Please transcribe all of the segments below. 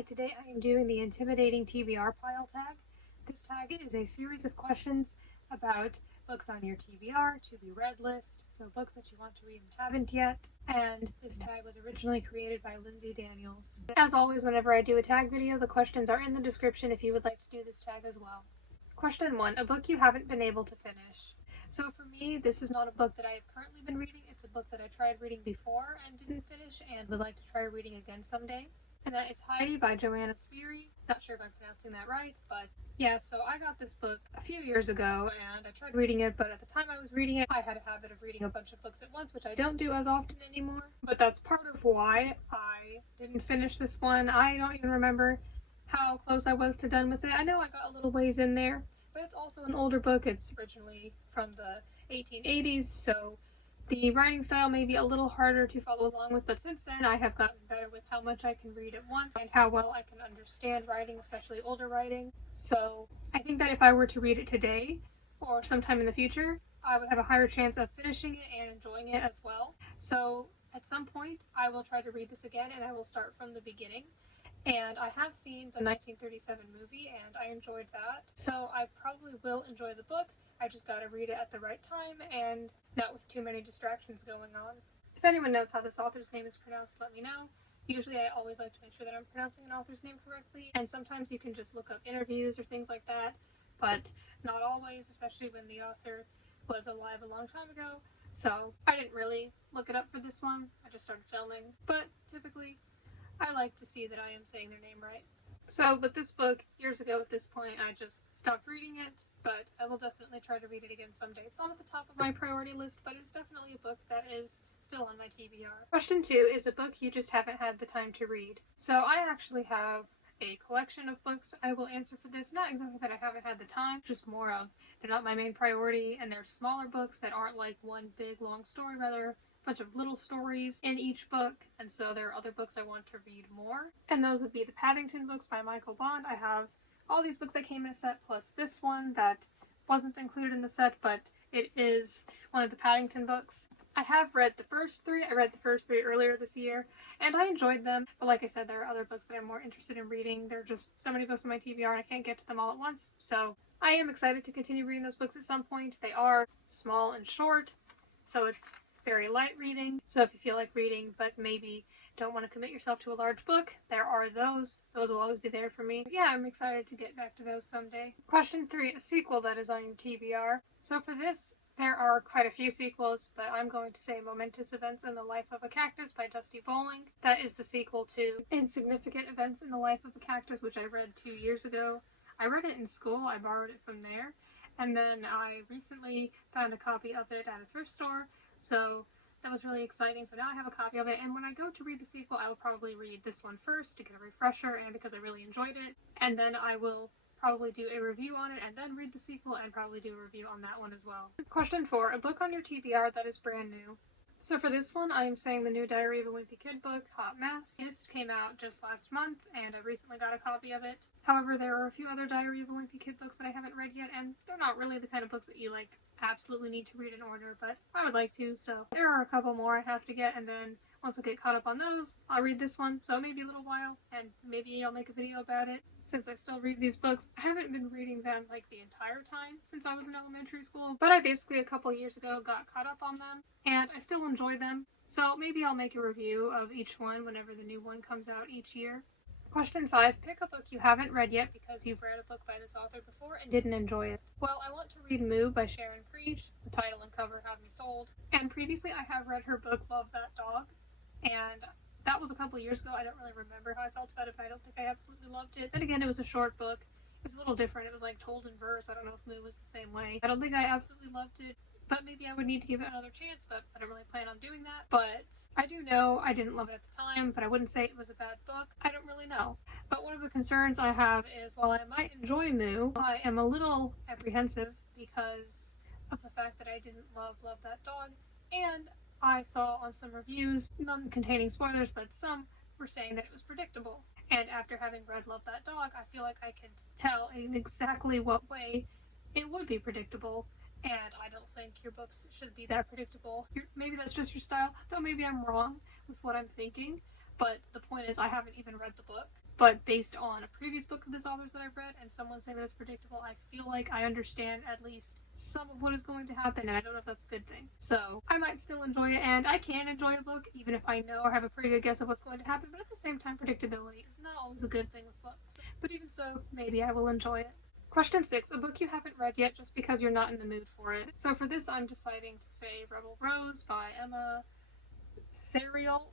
Hi, today I am doing the intimidating TBR Pile Tag. This tag is a series of questions about books on your TBR, to be read list, so books that you want to read and haven't yet. And this tag was originally created by Lindsay Daniels. As always, whenever I do a tag video, the questions are in the description if you would like to do this tag as well. Question 1. A book you haven't been able to finish. So for me, this is not a book that I have currently been reading. It's a book that I tried reading before and didn't finish and would like to try reading again someday. And that is Heidi by Joanna Spiri. Not sure if I'm pronouncing that right, but yeah, so I got this book a few years ago and I tried reading it, but at the time I was reading it, I had a habit of reading a bunch of books at once, which I don't do as often anymore. But that's part of why I didn't finish this one. I don't even remember how close I was to done with it. I know I got a little ways in there, but it's also an older book. It's originally from the 1880s, so the writing style may be a little harder to follow along with, but since then I have gotten better with how much I can read at once and how well I can understand writing, especially older writing. So I think that if I were to read it today or sometime in the future, I would have a higher chance of finishing it and enjoying it as well. So at some point I will try to read this again and I will start from the beginning. And I have seen the 1937 movie and I enjoyed that. So I probably will enjoy the book. I just gotta read it at the right time and not with too many distractions going on. If anyone knows how this author's name is pronounced, let me know. Usually I always like to make sure that I'm pronouncing an author's name correctly, and sometimes you can just look up interviews or things like that, but not always, especially when the author was alive a long time ago. So I didn't really look it up for this one, I just started filming, but typically I like to see that I am saying their name right. So with this book, years ago at this point, I just stopped reading it, but I will definitely try to read it again someday. It's not at the top of my priority list, but it's definitely a book that is still on my TBR. Question 2 is a book you just haven't had the time to read. So I actually have a collection of books I will answer for this. Not exactly that I haven't had the time, just more of they're not my main priority, and they're smaller books that aren't like one big long story, rather bunch of little stories in each book, and so there are other books I want to read more, and those would be the Paddington books by Michael Bond. I have all these books that came in a set plus this one that wasn't included in the set, but it is one of the Paddington books. I have read the first three. I read the first three earlier this year and I enjoyed them, but like I said, there are other books that I'm more interested in reading. There are just so many books on my TBR and I can't get to them all at once, so I am excited to continue reading those books at some point. They are small and short, so it's very light reading. So if you feel like reading but maybe don't want to commit yourself to a large book, there are those. Those will always be there for me. Yeah, I'm excited to get back to those someday. Question 3, a sequel that is on your TBR. So for this, there are quite a few sequels, but I'm going to say Momentous Events in the Life of a Cactus by Dusty Bowling. That is the sequel to Insignificant Events in the Life of a Cactus, which I read 2 years ago. I read it in school, I borrowed it from there, and then I recently found a copy of it at a thrift store. So that was really exciting. So now I have a copy of it, and when I go to read the sequel, I will probably read this one first to get a refresher and because I really enjoyed it, and then I will probably do a review on it and then read the sequel and probably do a review on that one as well. Question 4, a book on your TBR that is brand new. So for this one, I am saying the new Diary of a Wimpy Kid book, Hot Mess. This came out just last month, and I recently got a copy of it. However, there are a few other Diary of a Wimpy Kid books that I haven't read yet, and they're not really the kind of books that you, like, absolutely need to read in order, but I would like to, so there are a couple more I have to get, and then once I get caught up on those, I'll read this one, so maybe a little while, and maybe I'll make a video about it. Since I still read these books, I haven't been reading them like the entire time since I was in elementary school, but I basically a couple years ago got caught up on them, and I still enjoy them, so maybe I'll make a review of each one whenever the new one comes out each year. Question 5, pick a book you haven't read yet because you've read a book by this author before and didn't enjoy it. Well, I want to read Moo by Sharon Creech. The title and cover have me sold. And previously I have read her book Love That Dog, and that was a couple years ago. I don't really remember how I felt about it, but I don't think I absolutely loved it. Then again, it was a short book. It was a little different. It was like told in verse. I don't know if Moo was the same way. I don't think I absolutely loved it, but maybe I would need to give it another chance, but I don't really plan on doing that. But I do know I didn't love it at the time, but I wouldn't say it was a bad book. I don't really know. But one of the concerns I have is while I might enjoy Moo, I am a little apprehensive because of the fact that I didn't love That Dog, and I saw on some reviews, none containing spoilers, but some were saying that it was predictable. And after having read Love That Dog, I feel like I can tell in exactly what way it would be predictable. And I don't think your books should be that predictable. Maybe that's just your style, though maybe I'm wrong with what I'm thinking. But the point is I haven't even read the book. but based on a previous book of this author's that I've read and someone saying that it's predictable, I feel like I understand at least some of what is going to happen, and I don't know if that's a good thing. So I might still enjoy it, and I can enjoy a book even if I know or have a pretty good guess of what's going to happen, but at the same time, predictability is not always a good thing with books. But even so, maybe I will enjoy it. Question 6, a book you haven't read yet just because you're not in the mood for it. So for this, I'm deciding to say Rebel Rose by Emma Theriault.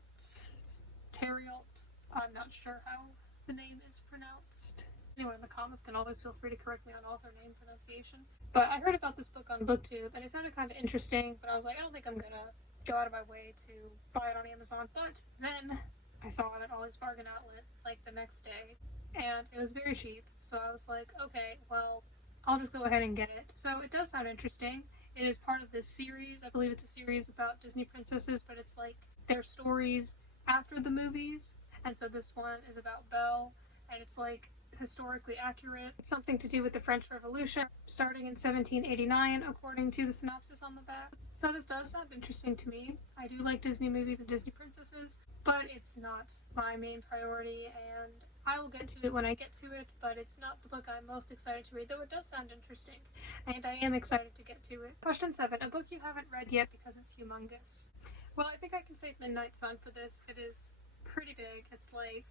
I'm not sure how the name is pronounced. Anyone in the comments can always feel free to correct me on author name pronunciation. But I heard about this book on BookTube, and it sounded kind of interesting, but I was like, I don't think I'm gonna go out of my way to buy it on Amazon. But then I saw it at Ollie's Bargain Outlet, like, the next day, and it was very cheap, so I was like, okay, well, I'll just go ahead and get it. So it does sound interesting. It is part of this series. I believe it's a series about Disney princesses, but it's like their stories after the movies. And so this one is about Belle, and it's like historically accurate. Something to do with the French Revolution, starting in 1789, according to the synopsis on the back. So this does sound interesting to me. I do like Disney movies and Disney princesses, but it's not my main priority, and I will get to it when I get to it, but it's not the book I'm most excited to read, though it does sound interesting, and I am excited to get to it. Question 7, a book you haven't read yet because it's humongous. Well, I think I can save Midnight Sun for this. It is pretty big. It's like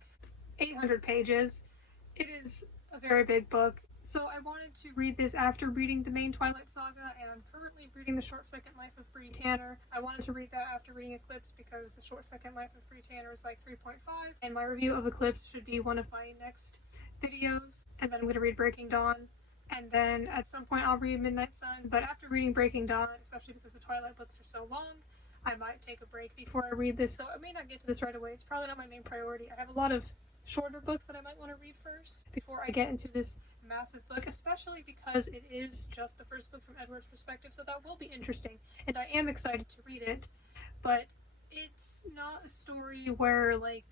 800 pages. It is a very big book. So I wanted to read this after reading the main Twilight Saga, and I'm currently reading The Short Second Life of Bree Tanner. I wanted to read that after reading Eclipse because The Short Second Life of Bree Tanner is like 3.5, and my review of Eclipse should be one of my next videos. And then I'm going to read Breaking Dawn, and then at some point I'll read Midnight Sun, but after reading Breaking Dawn, especially because the Twilight books are so long, I might take a break before I read this, so I may not get to this right away. It's probably not my main priority. I have a lot of shorter books that I might want to read first before I get into this massive book, especially because it is just the first book from Edward's perspective, so that will be interesting, and I am excited to read it, but it's not a story where, like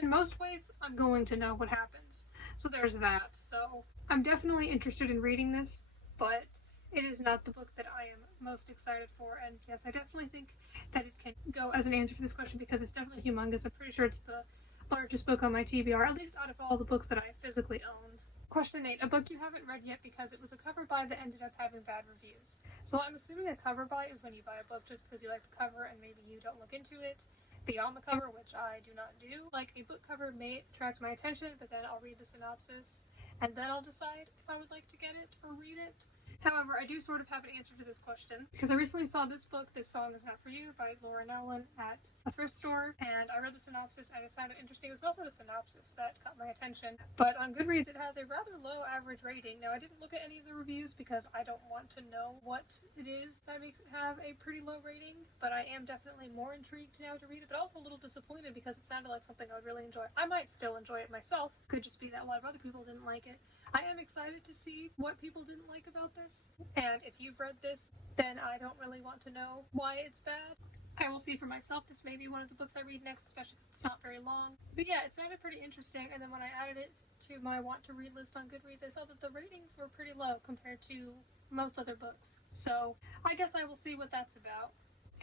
in most ways, I'm going to know what happens. So there's that. So I'm definitely interested in reading this, but it is not the book that I am most excited for, and yes, I definitely think that it can go as an answer for this question because it's definitely humongous. I'm pretty sure it's the largest book on my TBR, at least out of all the books that I physically own. Question 8, a book you haven't read yet because it was a cover buy that ended up having bad reviews. So I'm assuming a cover buy is when you buy a book just because you like the cover and maybe you don't look into it beyond the cover, which I do not do. Like, a book cover may attract my attention, but then I'll read the synopsis and then I'll decide if I would like to get it or read it. However, I do sort of have an answer to this question, because I recently saw this book, This Song Is Not For You, by Laura Nowlin at a thrift store, and I read the synopsis and it sounded interesting. It was mostly the synopsis that caught my attention, but on Goodreads it has a rather low average rating. Now, I didn't look at any of the reviews because I don't want to know what it is that makes it have a pretty low rating, but I am definitely more intrigued now to read it, but also a little disappointed because it sounded like something I would really enjoy. I might still enjoy it myself. Could just be that a lot of other people didn't like it. I am excited to see what people didn't like about this, and if you've read this, then I don't really want to know why it's bad. I will see for myself. This may be one of the books I read next, especially because it's not very long. But yeah, it sounded pretty interesting, and then when I added it to my want to read list on Goodreads, I saw that the ratings were pretty low compared to most other books. So I guess I will see what that's about.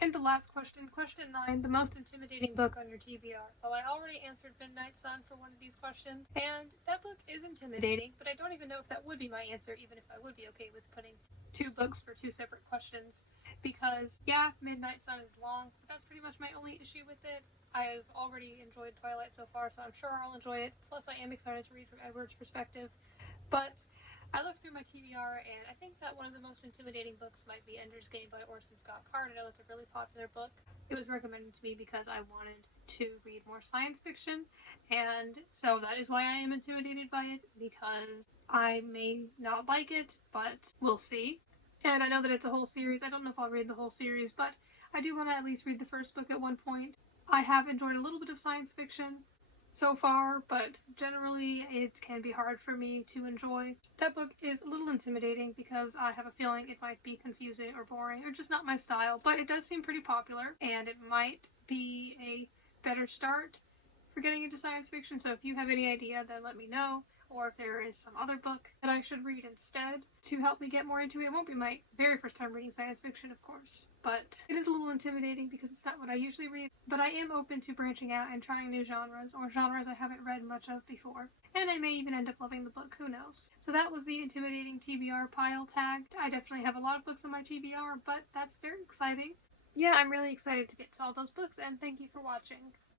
And the last question, question 9, the most intimidating book on your TBR. Well, I already answered Midnight Sun for one of these questions, and that book is intimidating, but I don't even know if that would be my answer, even if I would be okay with putting 2 books for 2 separate questions, because, yeah, Midnight Sun is long, but that's pretty much my only issue with it. I've already enjoyed Twilight so far, so I'm sure I'll enjoy it, plus I am excited to read from Edward's perspective, but I looked through my TBR, and I think that one of the most intimidating books might be Ender's Game by Orson Scott Card. I know it's a really popular book. It was recommended to me because I wanted to read more science fiction, and so that is why I am intimidated by it, because I may not like it, but we'll see. And I know that it's a whole series. I don't know if I'll read the whole series, but I do want to at least read the first book at one point. I have enjoyed a little bit of science fiction so far, but generally it can be hard for me to enjoy. That book is a little intimidating because I have a feeling it might be confusing or boring or just not my style, but it does seem pretty popular and it might be a better start for getting into science fiction, so if you have any idea, then let me know. Or if there is some other book that I should read instead to help me get more into it. It won't be my very first time reading science fiction, of course, but it is a little intimidating because it's not what I usually read, but I am open to branching out and trying new genres, or genres I haven't read much of before. and I may even end up loving the book, who knows. So that was the intimidating TBR pile tag. I definitely have a lot of books on my TBR, but that's very exciting. Yeah, I'm really excited to get to all those books, and thank you for watching.